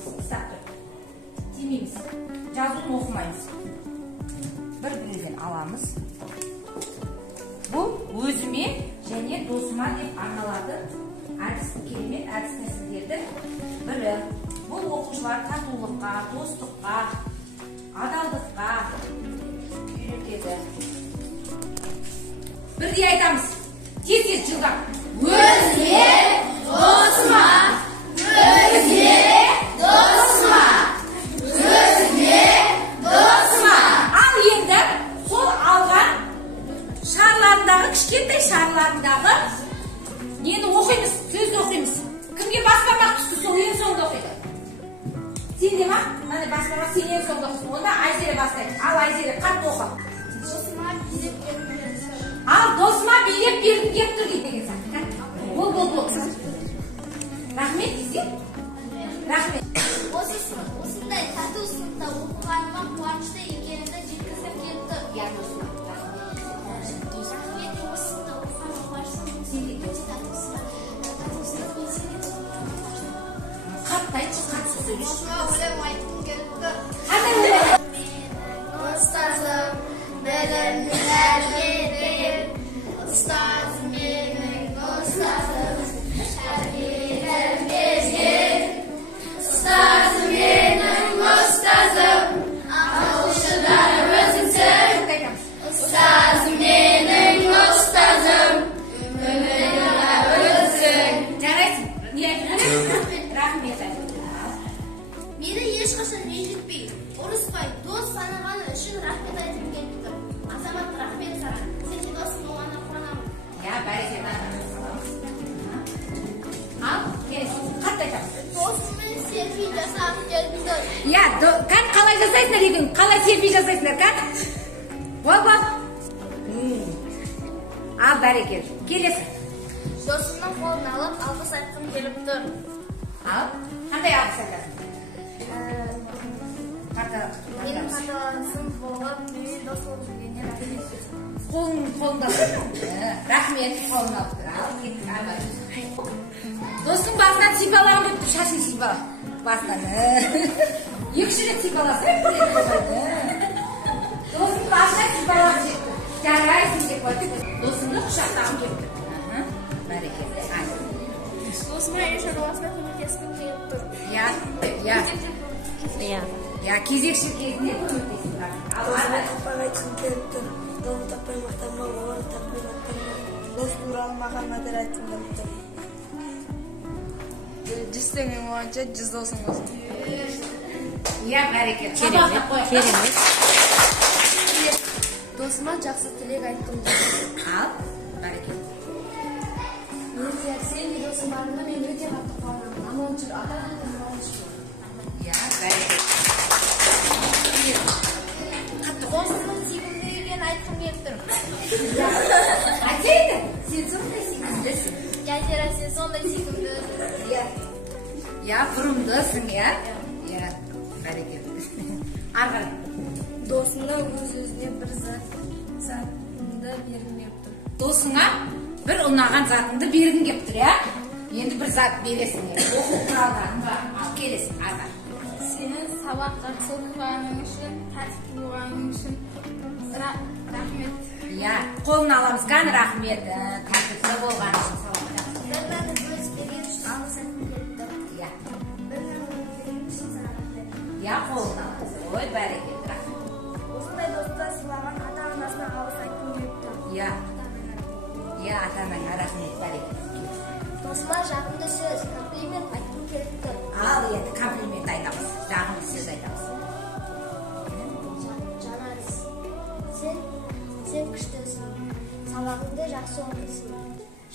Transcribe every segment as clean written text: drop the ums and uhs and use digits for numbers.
аламыз. Ұстап тұр. Тимейміз. Жазуын оқымаймыз. Бір біреуден аламыз. Бұл өзіме және досыма деп арналатын керемет әдіс тәсілдердің бірі. Бұл оқушылар татулыққа, достыққа, адалдыққа үйретеді. Бірдей айтамыз. Тез-тез жылдам. Өзіме, досыма. Өзіме, досыма. Өзіме, досыма. Ал енді сол алған шарларындағы, кішкентай шарларындағы нені оқимыз, сөзді оқимыз. Кімге баспармақ түсті, сол ең соңында оқиды. Сен де ма? Міне баспармақ сен ең соңында оқысын. Онда Айзере бастайды. Ал Айзере қатты оқы. Ал досыма билеп бергім келіп тұр дейді деген сәт. Бол. Рахмет десе? Рахмет. Осындай тату сыныпта оқығаныма қуанышты екенімді жеткізгім келіп тұр. Я досыма. Рахмет, осында оқығаныма қуаныштымын. Сен де өте татусың. Қатты айтшы, қатты сөйлеш. Осыма өлең айтқым келіп тұр. Қандай өлең? Ұстазым, білімнің әргеден, ұстазым менің ұстазым, әргеден безген. Ұстазым менің ұстазым, ақылшыдар өзіңсің. Ұстазым менің ұстазым, өміріңа өзің. Жарайсың. Не айтып? Рахмет. Мені ешқашан ренжітпей, ұрыспай, дос санағаны үшін рахмет айтып келіп тұр. Азамат, рахмет саған. Сен де досым болғанына қуанамын. Я бәрекелді. Ал, келесің. Қатты айтамыз. Досыммен селфи жасағым келіп тұр. Я, қалай жасайсыңдар едің? Қалай селфи жасайсыңдар, кән? Бол. Ал, бәрекелді. Келесің. Досымның қолын алып, алғыс айтқым келіп тұр. Ал, қандай алғыс айтасың? Менің қаталанысым болып, мен дос болып жүргеніне рахмет. Қолында тұр. Рахмет, қолын алып тұр. Ал, кеттік. Достың басынан сипалағым деп тұр, шашын сипала. Басынан. Екінші рет сипаласы. Достың басынан сипалағым деп тұр. Жарайсың деп қойды. Достыңды құшақтағым деп тұр. Бәрекелді. Досыма үй шаруасына көмектескім келіп тұр. Я кезекші кезінде көмектесің. Досыма тақпақ айтқым келіп тұр. Досым тақпай мақтанма, олар тақпай мақтанма. Дос туралы маған мадір айтқым келіп тұр. 100 теңге бойынша 100 досың болсын. Я бәрекелді. Керемет. Досыма жақсы тілек айтқым келіп тұр. Ал, бәрекелді. Сен де досым барында мен өте қатты қуанамын. Аман жүр, ата-анадан аман жүр. Я бәрекелді. Досымның сүйкімді екенін айтқым келіп тұр. Айтайын, сен сондай сүйкімдісің. Жазира, сен сондай сүйкімді. Я бұрымдысың, я? Я бәрекелді. Арғар. Досыңа өз-өзіне бір затыңды бергім келіп тұр. Досыңа бір ұнаған затыңды бергің келіп тұр, я? Енді бір зат бересің. Оқу құралдарың бар. Ал, келесің, арғар. Сенің сабақ жақсы оқығаның үшін, тәртіпті болғаның үшін рахмет. Я, қолын аламыз, кән рахмет. Тәртіпті болған үшін сабақ жақсы. Бір-бірін өз берген үшін алғыс айтқым келіп тұр. Я, Бір-бірін берген үшін саған рахмет. я қолын аламыз. Ой, бәрекелді, рахмет. Осындай досты сыйлаған ата-анасына алғыс айтқым келіп тұр. Я, ата-анаңа рахмет, бәрекелді. Досыма жағымды сөз, комплимент айтқым келіп тұр. Ал, енді комплимент айтамыз, жағымды сөз айтамыз. Жанарыс, сен күштісің, сабағыңды жақсы оқисың,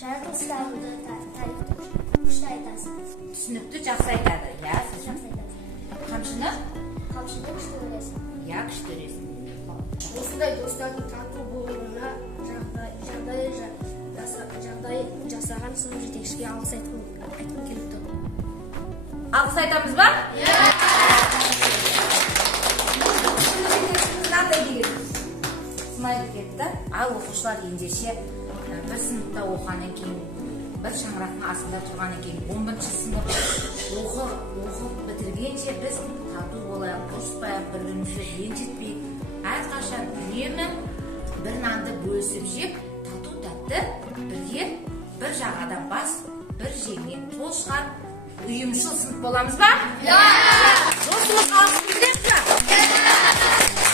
жарқын істеріңді күшті айтасың. Түсінікті жақсы айтады, я, сіз Жақсы айтасың. қамшыны? Қамшыны күшті көресің. Я, күшті өресің. Осындай достардың тату болуына жағдай жасаған сынып жетекшіге алғыс айтқым келіп тұр. Алғыс айтамыз ба? Мынандай деген смайлик етті. Ал оқушылар ендеше бір сыныпта оқығаннан кейін бір шаңырақтың астында тұрған екен. 11-ші сынып оқып бітіргенше біз тату болайық, ұрыспайық, бір-бірімізді ренжітпейік. Әрқашан үнемі бір нанды бөлісіп жеп, тату тәтті бірге бір жағадан бас, бір жеңнен қол шығарып, ұйымшыл сынып боламыз ба? Да! Досымыз алғыс білдіресіз ба?